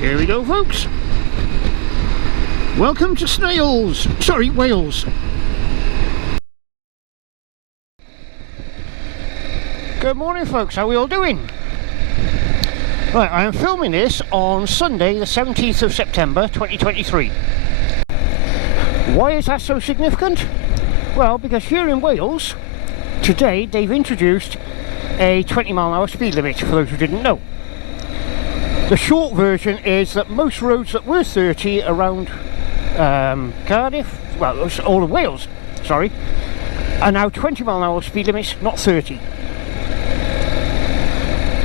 Here we go, folks. Welcome to Wales. Good morning, folks. How are we all doing? Right, I am filming this on Sunday, the 17th of September, 2023. Why is that so significant? Well, because here in Wales, today they've introduced a 20-mile-an-hour speed limit, for those who didn't know. The short version is that most roads that were 30 around Cardiff, well, all of Wales, sorry, are now 20-mile-an-hour speed limits, not 30.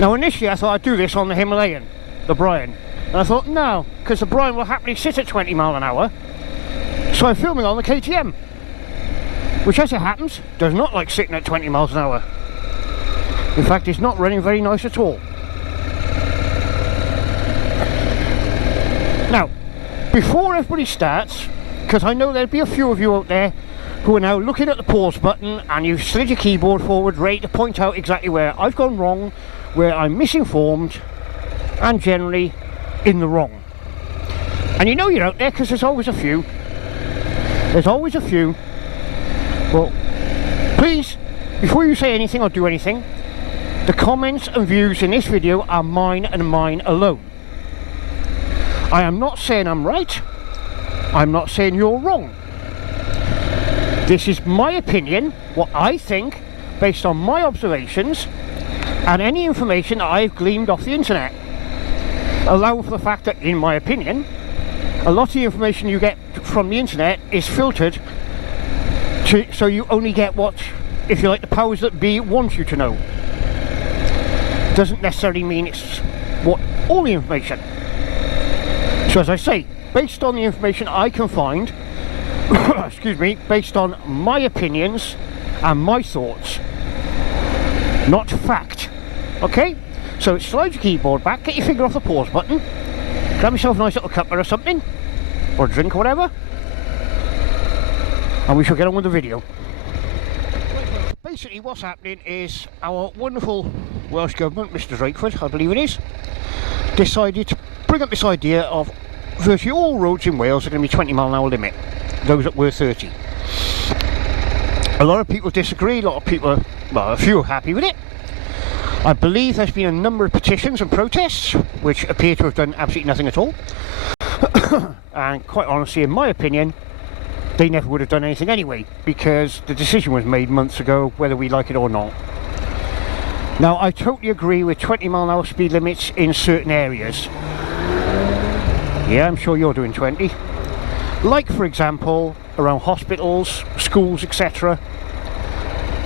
Now initially I thought I'd do this on the Himalayan, the Brian, and I thought no, because the Brian will happily sit at 20 mile an hour, so I'm filming on the KTM, which as it happens, does not like sitting at 20 miles an hour. In fact, it's not running very nice at all. Now, before everybody starts, because I know there'll be a few of you out there who are now looking at the pause button and you've slid your keyboard forward ready to point out exactly where I've gone wrong, where I'm misinformed and generally in the wrong. And you know you're out there because there's always a few. There's always a few. Well, please, before you say anything or do anything, the comments and views in this video are mine and mine alone. I am not saying I'm right. I'm not saying you're wrong. This is my opinion, what I think, based on my observations and any information that I've gleaned off the internet. Allowing for the fact that, in my opinion, a lot of the information you get from the internet is filtered so you only get what, if you like, the powers that be want you to know. Doesn't necessarily mean it's what all the information. So as I say, based on the information I can find, excuse me, based on my opinions and my thoughts, not fact. Okay? So slide your keyboard back, get your finger off the pause button, grab yourself a nice little cuppa or something, or a drink or whatever, and we shall get on with the video. Basically what's happening is our wonderful Welsh Government, Mr Drakeford, I believe it is, decided to bring up this idea of virtually all roads in Wales are going to be 20 mile an hour limit, those that were 30. A lot of people disagree, a lot of people, well, a few are happy with it. I believe there's been a number of petitions and protests which appear to have done absolutely nothing at all. And quite honestly, in my opinion, they never would have done anything anyway, because the decision was made months ago, whether we like it or not. Now, I totally agree with 20 mile an hour speed limits in certain areas. Yeah, I'm sure you're doing 20. Like, for example, around hospitals, schools, etc.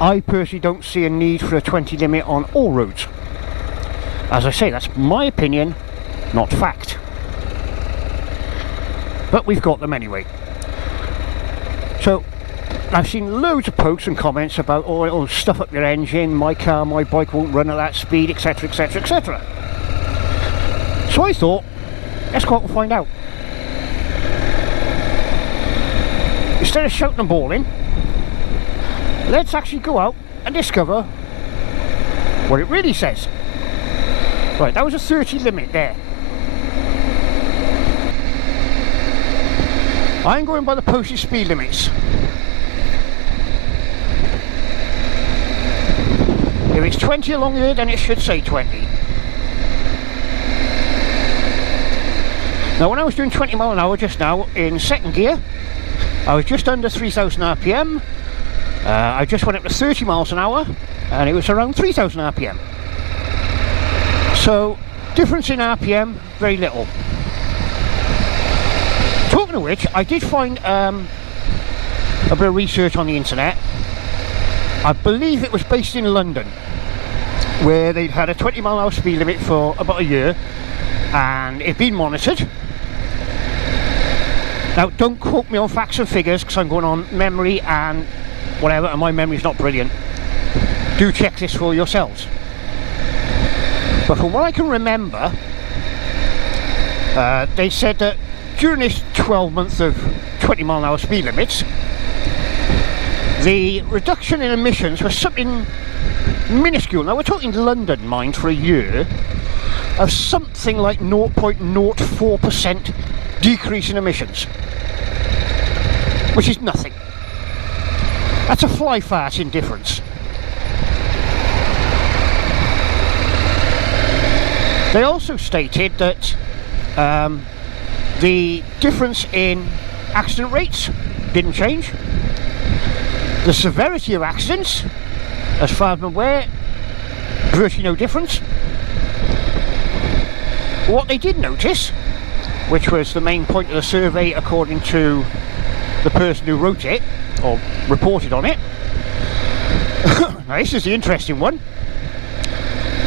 I personally don't see a need for a 20 limit on all roads. As I say, that's my opinion, not fact. But we've got them anyway. So, I've seen loads of posts and comments about, oh, it'll stuff up your engine, my car, my bike won't run at that speed, etc, etc, etc. So I thought, let's go out and find out. Instead of shouting and bawling, let's actually go out and discover what it really says. Right, that was a 30 limit there. I'm going by the posted speed limits. If it's 20 along here, then it should say 20. Now, when I was doing 20 mile an hour just now in second gear, I was just under 3,000 RPM. I just went up to 30 miles an hour and it was around 3,000 RPM. So, difference in RPM, very little. Talking of which, I did find a bit of research on the internet. I believe it was based in London, where they'd had a 20 mile an hour speed limit for about a year and it'd been monitored. Now, don't quote me on facts and figures because I'm going on memory and whatever, and my memory's not brilliant. Do check this for yourselves. But from what I can remember, they said that during this 12 months of 20 mile an hour speed limits, the reduction in emissions was something minuscule. Now, we're talking London, mind, for a year. of something like 0.04% decrease in emissions, which is nothing. That's a fly fart in difference. They also stated that the difference in accident rates didn't change. The severity of accidents, as far as I'm aware, virtually no difference. What they did notice, which was the main point of the survey according to the person who wrote it, or reported on it, now this is the interesting one,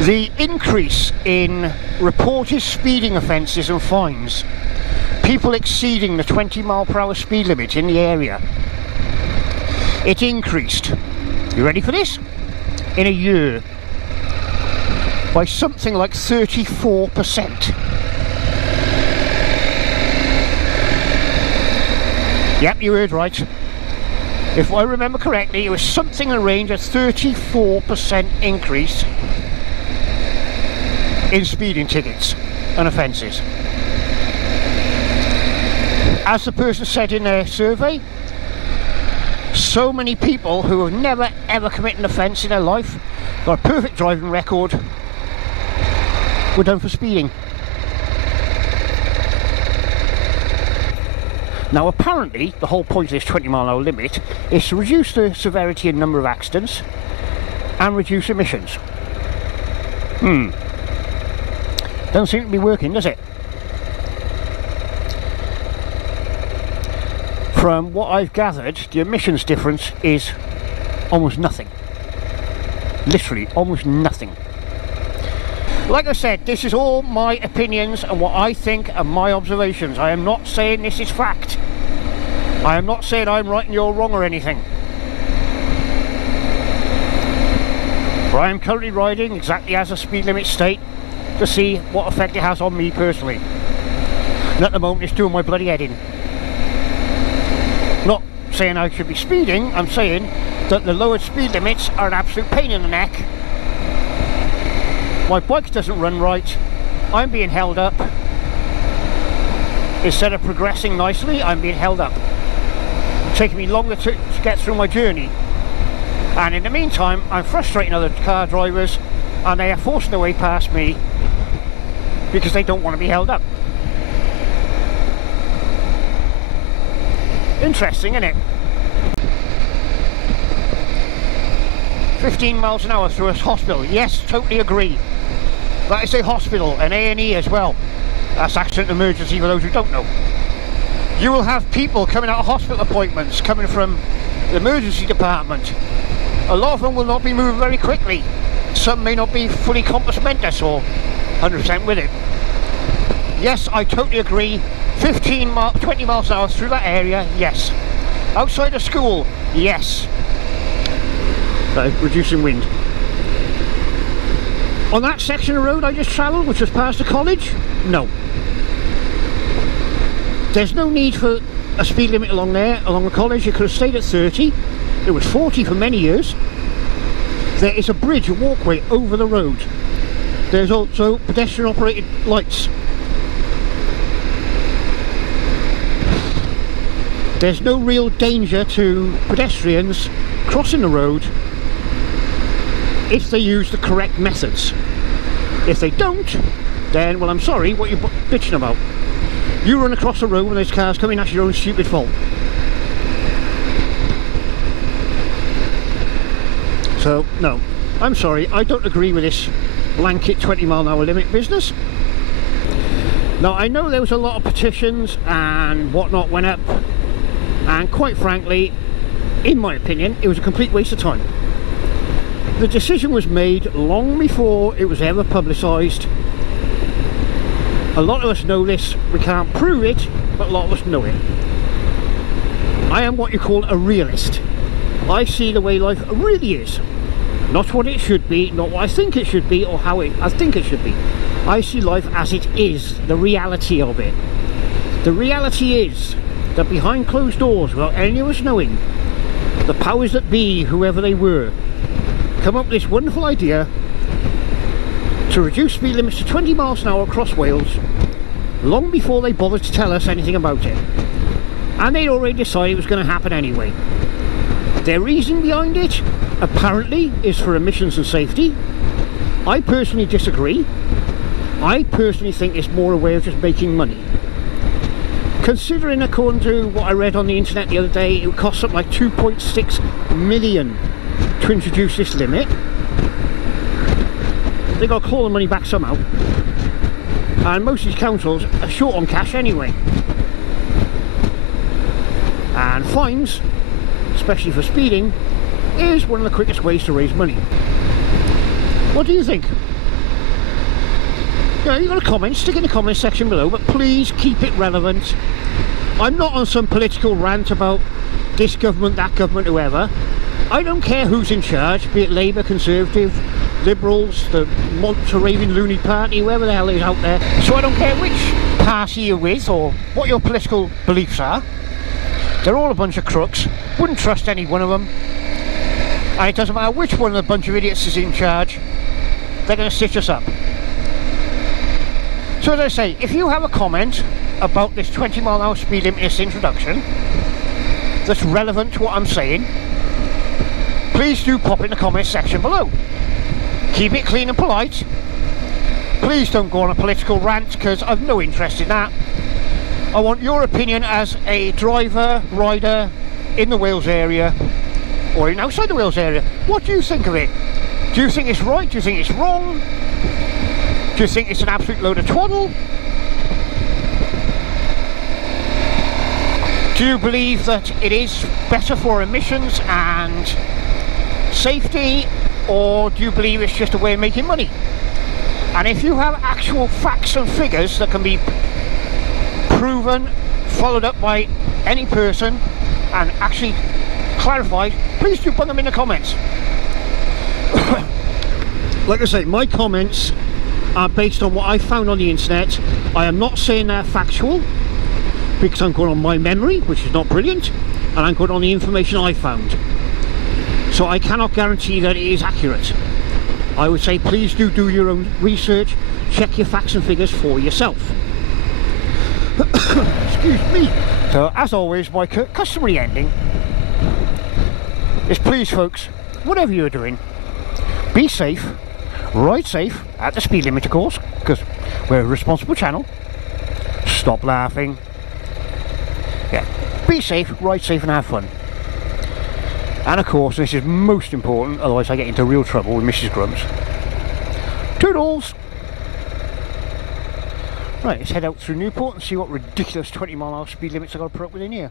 the increase in reported speeding offences and fines, people exceeding the 20-mile-per-hour speed limit in the area. It increased, you ready for this? In a year, by something like 34%. Yep, you heard right. If I remember correctly, it was something in the range of 34% increase in speeding tickets and offences. As the person said in their survey, so many people who have never ever committed an offence in their life, got a perfect driving record, were done for speeding. Now apparently the whole point of this 20-mile-an-hour limit is to reduce the severity and number of accidents and reduce emissions. Doesn't seem to be working, does it? From what I've gathered, the emissions difference is almost nothing. Literally almost nothing. Like I said, this is all my opinions and what I think and my observations. I am not saying this is fact. I am not saying I'm right and you're wrong or anything. But I am currently riding exactly as the speed limit state to see what effect it has on me personally. And at the moment it's doing my bloody head in. Not saying I should be speeding, I'm saying that the lowered speed limits are an absolute pain in the neck. My bike doesn't run right, I'm being held up. Instead of progressing nicely, I'm being held up. It's taking me longer to get through my journey. And in the meantime, I'm frustrating other car drivers and they are forcing their way past me because they don't want to be held up. Interesting, isn't it? 15 miles an hour through a hospital. Yes, totally agree. That is a hospital, an A&E as well. That's accident emergency for those who don't know. You will have people coming out of hospital appointments, coming from the emergency department. A lot of them will not be moving very quickly. Some may not be fully compos mentis or 100% with it. Yes, I totally agree. 20 miles an hour through that area, yes. Outside of school, yes. So, reducing wind. On that section of road I just travelled, which was past the college, no. There's no need for a speed limit along there, along the college. It could have stayed at 30. It was 40 for many years. There is a bridge, a walkway over the road. There's also pedestrian operated lights. There's no real danger to pedestrians crossing the road if they use the correct methods. If they don't, then, well, I'm sorry, what are you bitching about? You run across the road when there's cars coming, that's your own stupid fault. So, no, I'm sorry, I don't agree with this blanket 20-mile-an-hour limit business. Now, I know there was a lot of petitions and whatnot went up, and quite frankly, in my opinion, it was a complete waste of time. The decision was made long before it was ever publicised. A lot of us know this, we can't prove it, but a lot of us know it. I am what you call a realist. I see the way life really is. Not what it should be, not what I think it should be, or how I think it should be. I see life as it is, the reality of it. The reality is that behind closed doors, without any of us knowing, the powers that be, whoever they were, come up with this wonderful idea to reduce speed limits to 20 miles an hour across Wales long before they bothered to tell us anything about it. And they'd already decided it was going to happen anyway. Their reason behind it, apparently, is for emissions and safety. I personally disagree. I personally think it's more a way of just making money. Considering, according to what I read on the internet the other day, it would cost something like 2.6 million to introduce this limit. They got to claw the money back somehow. And most of these councils are short on cash anyway. And fines, especially for speeding, is one of the quickest ways to raise money. What do you think? Yeah, you've got a comment, stick it in the comment section below, but please keep it relevant. I'm not on some political rant about this government, that government, whoever. I don't care who's in charge, be it Labour, Conservative, Liberals, the Monterey Looney Party, whoever the hell is out there. So I don't care which party you're with or what your political beliefs are. They're all a bunch of crooks. Wouldn't trust any one of them. And it doesn't matter which one of the bunch of idiots is in charge, they're going to stitch us up. So as I say, if you have a comment about this 20 mile an hour speed limit in this introduction that's relevant to what I'm saying, please do pop it in the comment section below. Keep it clean and polite. Please don't go on a political rant, because I've no interest in that. I want your opinion as a driver, rider in the Wales area or in outside the Wales area. What do you think of it? Do you think it's right? Do you think it's wrong? Do you think it's an absolute load of twaddle? Do you believe that it is better for emissions and safety, or do you believe it's just a way of making money? And if you have actual facts and figures that can be proven, followed up by any person and actually clarified, please do put them in the comments. Like I say, my comments are based on what I found on the internet. I am not saying they're factual, because I'm going on my memory, which is not brilliant, and I'm going on the information I found. So I cannot guarantee that it is accurate. I would say please do your own research, check your facts and figures for yourself. Excuse me. So as always, my customary ending is please folks, whatever you're doing, be safe, ride safe at the speed limit of course, because we're a responsible channel. Stop laughing. Yeah, be safe, ride safe and have fun. And of course, this is most important, otherwise I get into real trouble with Mrs. Grumps. Toodles! Right, let's head out through Newport and see what ridiculous 20 mile an hour speed limits I've got to put up with in here.